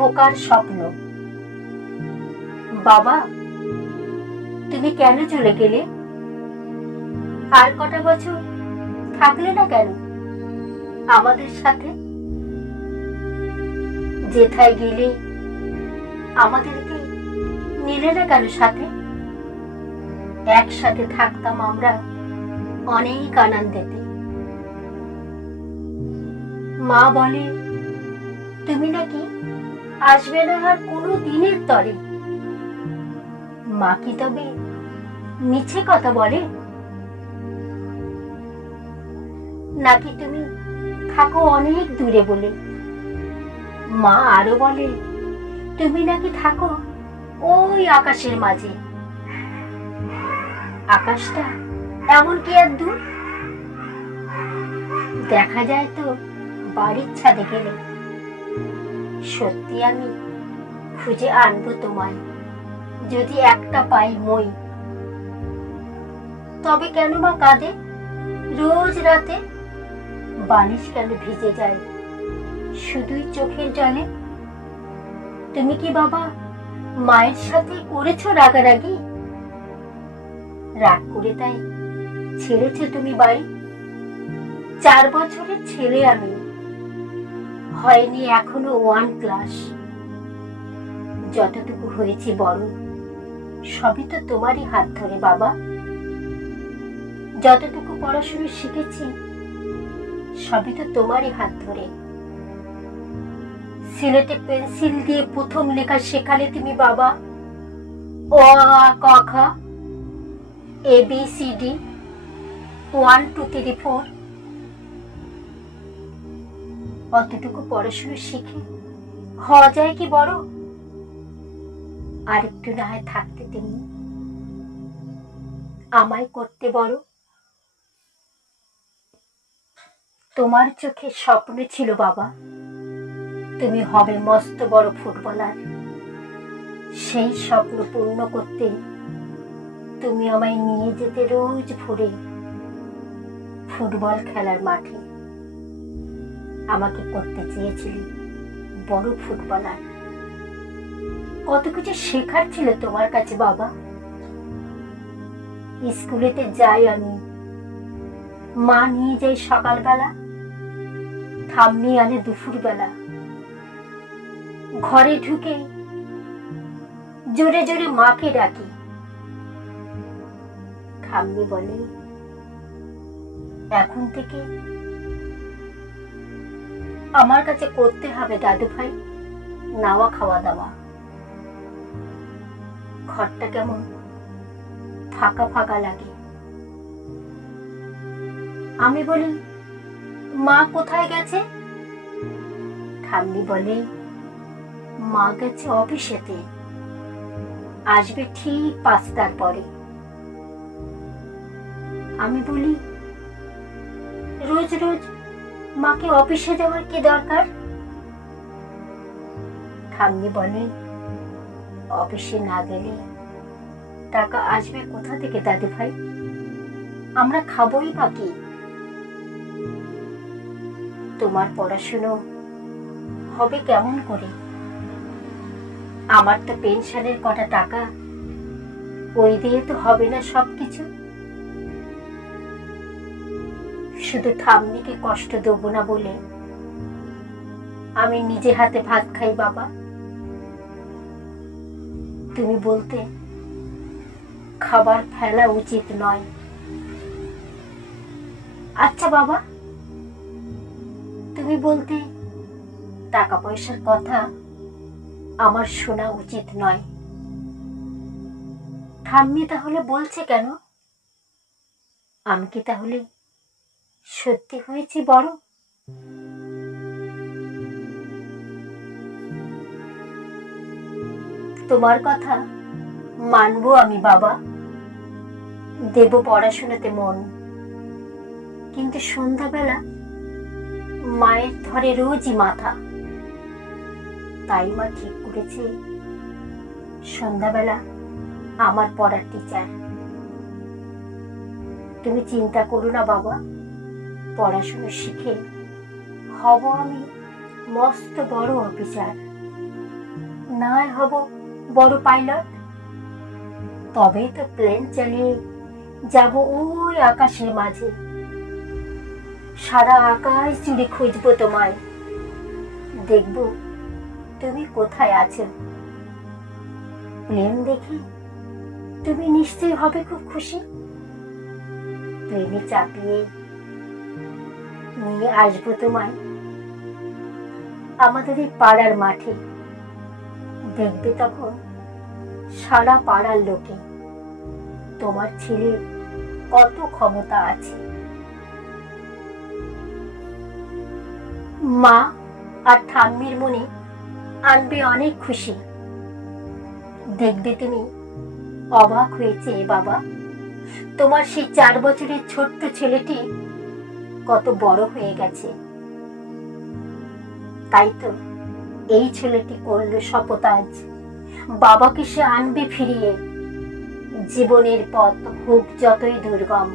খোকার স্বপ্ন। বাবা, তুমি কেন চলে গেলে? আর কটা বছর থাকলে না কেন? আমাদের সাথে? যেথায় গেলে আমাদেরকে নিলে না কেন সাথে? একসাথে থাকতাম আমরা অনেক আনন্দেতে। মা বলে, তুমি নাকি আসবে না আর কোনো দিনের তরে। মা কি তবে মিছে কথা বলে? নাকি তুমি থাকো অনেক দূরে বলে? মা আরও বলে, তুমি নাকি থাকো ওই আকাশের মাঝে। আকাশটা এমন কি আর দূর? দেখা যায় তো বাড়ির ছাদে গেলে। সত্যি আমি খুঁজে আনব তোমায়। যদি একটা পাই মই। তবে কেন বা কাঁদে? রোজ রাতে বালিশ কেন ভিজে যায়? শুধুই চোখের জলে তুমি কি বাবা মায়ের সাথে করেছ রাগারাগি? রাগ করে তাই ছেড়েছো তুমি বাড়ি? চার বছরের ছেলে আমি। হয়নি এখনও ওয়ান ক্লাস যতটুকু হয়েছে বড়, সবই তো তোমারই হাত ধরে, বাবা। যতটুকু পড়াশুনো শিখেছি, সবই তো তোমারই হাত ধরে। সিলেটে পেন্সিল দিয়ে প্রথম লেখা শেখালে তুমি, বাবা। অ, আ, ক A, B, C, D one two three four অতটুকু পড়াশুনো শিখে। হওয়া যায় কি বড়? আর একটু না হয় থাকতে তুমি আমায় করতে বড়। তোমার চোখে স্বপ্ন ছিল বাবা। তুমি হবে মস্ত বড় ফুটবলার। সেই স্বপ্ন পূর্ণ করতে তুমি আমায় নিয়ে যেতে রোজ ভোরে ফুটবল খেলার মাঠে। আমাকে করতে চেয়েছিলে বড় ফুটবলার। কত কিছু শেখার ছিল তোমার কাছে, বাবা? স্কুলেতে যাই আমি। মা নিয়ে যাই সকালবেলা, ঠাম্মি আনে দুপুরবেলা। ঘরে ঢুকে জোরে জোরে মাকে ডাকি। ঠাম্মি বলে, এখন থেকে আমার কাছে করতে হবে দাদু ভাই, নাওয়া খাওয়া দাওয়া। ঘরটা কেমন? ফাঁকা ফাঁকা লাগে। আমি বলি, মা কোথায় গেছে? ঠাম্মি বলে, মা গেছে অফিসেতে। আসবে ঠিক পাঁচটার পরে। আমি বলি, রোজ রোজ মাকে অফিসে যাওয়ার কি দরকার? ঠাম্মি বলে, অফিসে না গেলে টাকা আসবে কোথা থেকে দাদু ভাই? আমরা খাবোই বা কি? তোমার পড়াশুনো হবে কেমন করে? আমার তো পেনশনের কটা টাকা, ওই দিয়ে তো হবে না সবকিছু। শুধু ঠাম্মিকে কষ্ট দেবো না বলে। আমি নিজে হাতে ভাত খাই, বাবা। তুমি বলতে, খাবার ফেলা উচিত নয়। আচ্ছা বাবা। তুমি বলতে টাকা পয়সার কথা আমার শোনা উচিত নয়। ঠাম্মি তাহলে বলছে কেন? আমি কি তাহলে সত্যি হয়েছি বড়। তোমার কথা মানবো আমি বাবা। দেব পড়াশোনাতে মন। কিন্তু সন্ধ্যাবেলা মায়ের ধরে রোজই মাথা। তাই মা ঠিক করেছে। সন্ধ্যাবেলা আমার পড়ার টিচার তুমি চিন্তা করো না বাবা। পড়াশুনো শিখে হব আমি মস্ত বড় অফিসার। না হব বড় পাইলট। তবেই তো প্লেন চালিয়ে যাব ওই আকাশের মাঝে। সারা আকাশ জুড়ে খুঁজবো তোমায়। দেখব তুমি কোথায় আছো। প্লেন দেখে তুমি নিশ্চয়ই হবে খুব খুশি। প্লেনে চাপিয়ে নিয়ে আসব তোমায়। আমাদের এই পাড়ার মাঠে। দেখবে তখন সারা পাড়ার লোকে। তোমার ছেলের কত ক্ষমতা আছে। মা আর ঠাম্মির মনে আনবে অনেক খুশি। দেখবে তুমি অবাক হয়েছে, বাবা। তোমার সেই চার বছরের ছোট্ট ছেলেটি কত বড় হয়ে গেছে। তাই তো এই ছেলেটি করল শপথ আজ। বাবাকে সে আনবে ফিরিয়ে। জীবনের পথ হোক যতই দুর্গম।